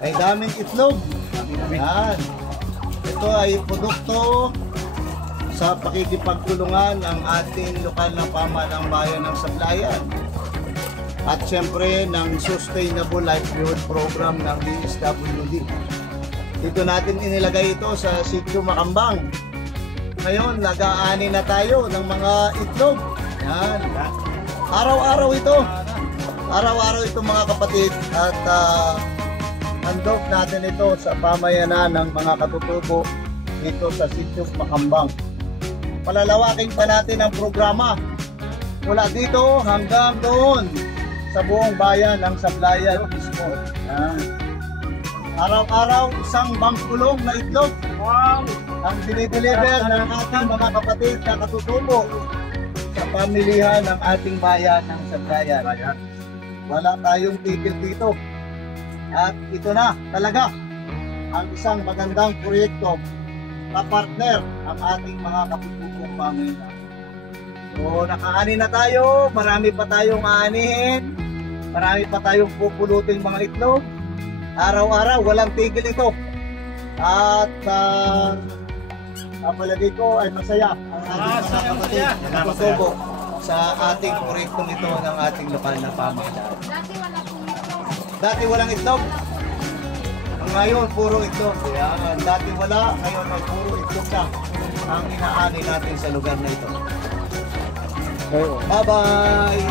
Ay daming itlog. Yan. Ito ay produkto sa pakikipagtulungan ng ating lokal na pamahalang bayan ng Sablayan. At siyempre ng Sustainable Livelihood Program ng DSWD. Dito natin inilagay ito sa Sitio Makambang. Ngayon, nag-aani na tayo ng mga itlog. Yan. Araw-araw ito. Araw-araw ito mga kapatid. At handog natin ito sa pamayanan ng mga katutubo dito sa Sitio Makambang. Palalawakin pa natin ang programa mula dito hanggang doon sa buong bayan ng Sablayan mismo. Yan. Araw-araw isang bangkulong na itlog. Wow! Ang dinideliver ng ating mga kapatid na katutubo sa pamilihan ng ating bayan ng Sablayan. Wala tayong tigil dito. At ito na talaga ang isang magandang proyekto na partner ang ating mga katutubong pamilya. So nakaani na tayo, marami pa tayong aanihin, marami pa tayong pupulutin mga itlog. Araw-araw, walang tigil ito. At palagi ko ay masaya ang ating mga kapatid na nakatubo sa ating proyektong ito ng ating lokal na pamahalaan. Dati walang itlog. Ngayon, puro itlog. Yan. Dati wala, ngayon ay puro itlog na ang inaani natin sa lugar na ito. Bye-bye!